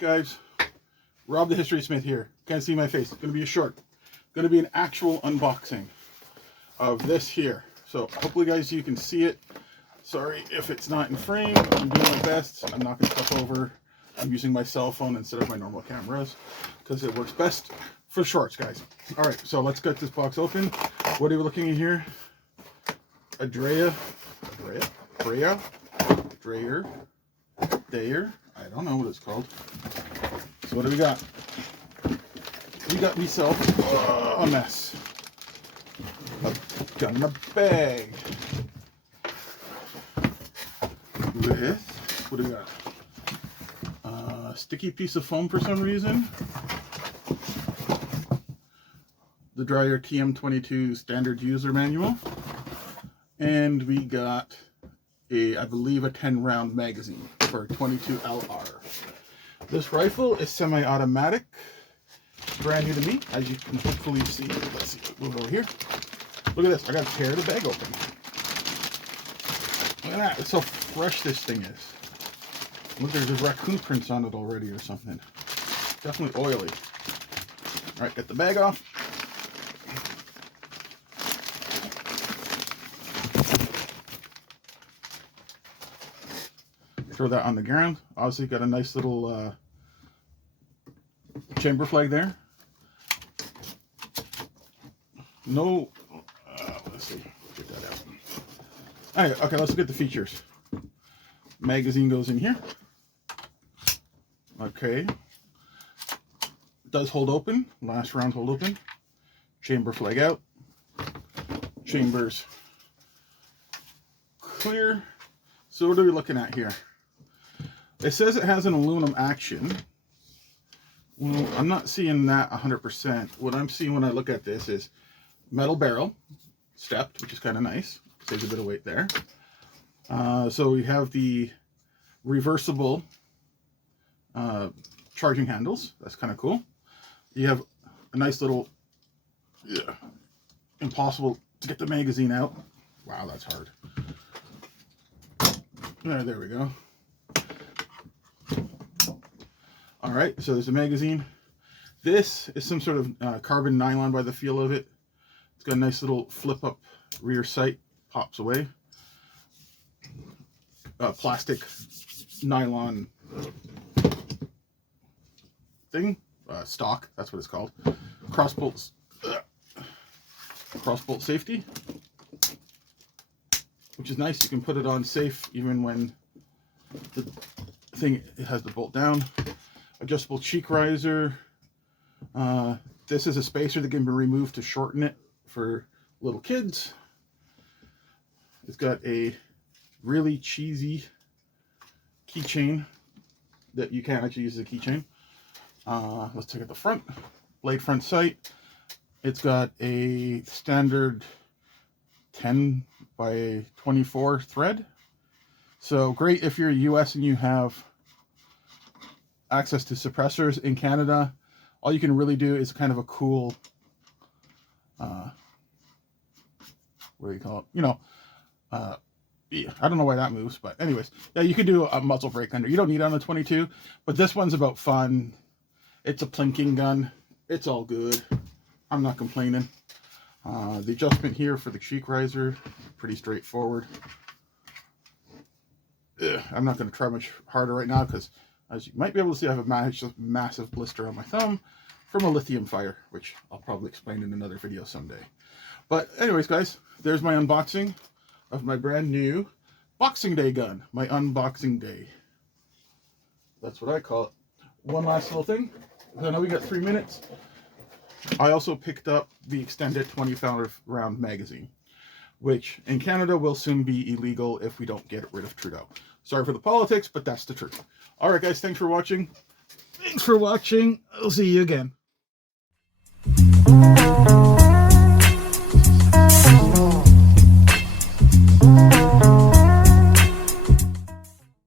guys, Rob the History Smith here. Can't see my face. It's going to be a short. Going to be an actual unboxing of this here. So hopefully guys you can see it. Sorry if it's not in frame. I'm doing my best. I'm knocking stuff over. I'm using my cell phone instead of my normal cameras because it works best for shorts, guys. All right, so let's get this box open. What are we looking at here? A DERYA. I don't know what it's called. So what do we got? We got myself a mess. A gun in a bag. With, what do we got? A sticky piece of foam for some reason. The DERYA TM-22 standard user manual. And we got I believe a 10-round magazine for 22lr. This rifle is semi-automatic. Brand new to me, as you can hopefully see. Let's see, move over here. Look at this, I got to tear the bag open. Look at that, that's how fresh this thing is. Look, there's raccoon prints on it already or something. Definitely oily. All right, get the bag off. Throw that on the ground. Obviously got a nice little chamber flag there. No, let's see, get that out. All right, okay, let's look at the features. Magazine goes in here. Okay. It does hold open. Last round hold open. Chamber flag out. Chambers clear. So what are we looking at here? It says it has an aluminum action. Well, I'm not seeing that 100%. What I'm seeing when I look at this is metal barrel, stepped, which is kind of nice. Saves a bit of weight there. So we have the reversible charging handles. That's kind of cool. You have a nice little, impossible to get the magazine out. Wow, that's hard. There we go. All right, so there's a magazine. This is some sort of carbon nylon by the feel of it. It's got a nice little flip up rear sight, pops away. Plastic nylon thing, stock, that's what it's called. Cross bolts, cross bolt safety, which is nice. You can put it on safe even when the thing has the bolt down. Adjustable cheek riser. This is a spacer that can be removed to shorten it for little kids. It's got a really cheesy keychain that you can't actually use as a keychain. Let's take it the front. Blade front sight. It's got a standard 10 by 24 thread. So great if you're US and you have access to suppressors. In Canada, all you can really do is kind of a cool, what do you call it? You know, yeah, I don't know why that moves, but anyways, yeah, you can do a muzzle brake under. You don't need it on the 22, but this one's about fun. It's a plinking gun. It's all good. I'm not complaining. The adjustment here for the cheek riser, pretty straightforward. I'm not going to try much harder right now because, as you might be able to see, I have a massive blister on my thumb from a lithium fire, which I'll probably explain in another video someday. But anyways, guys, there's my unboxing of my brand new Boxing Day gun. My unboxing day. That's what I call it. One last little thing. I know we got 3 minutes. I also picked up the extended 20 round magazine, which in Canada will soon be illegal if we don't get rid of Trudeau. Sorry for the politics, but that's the truth. All right, guys, thanks for watching. I'll see you again.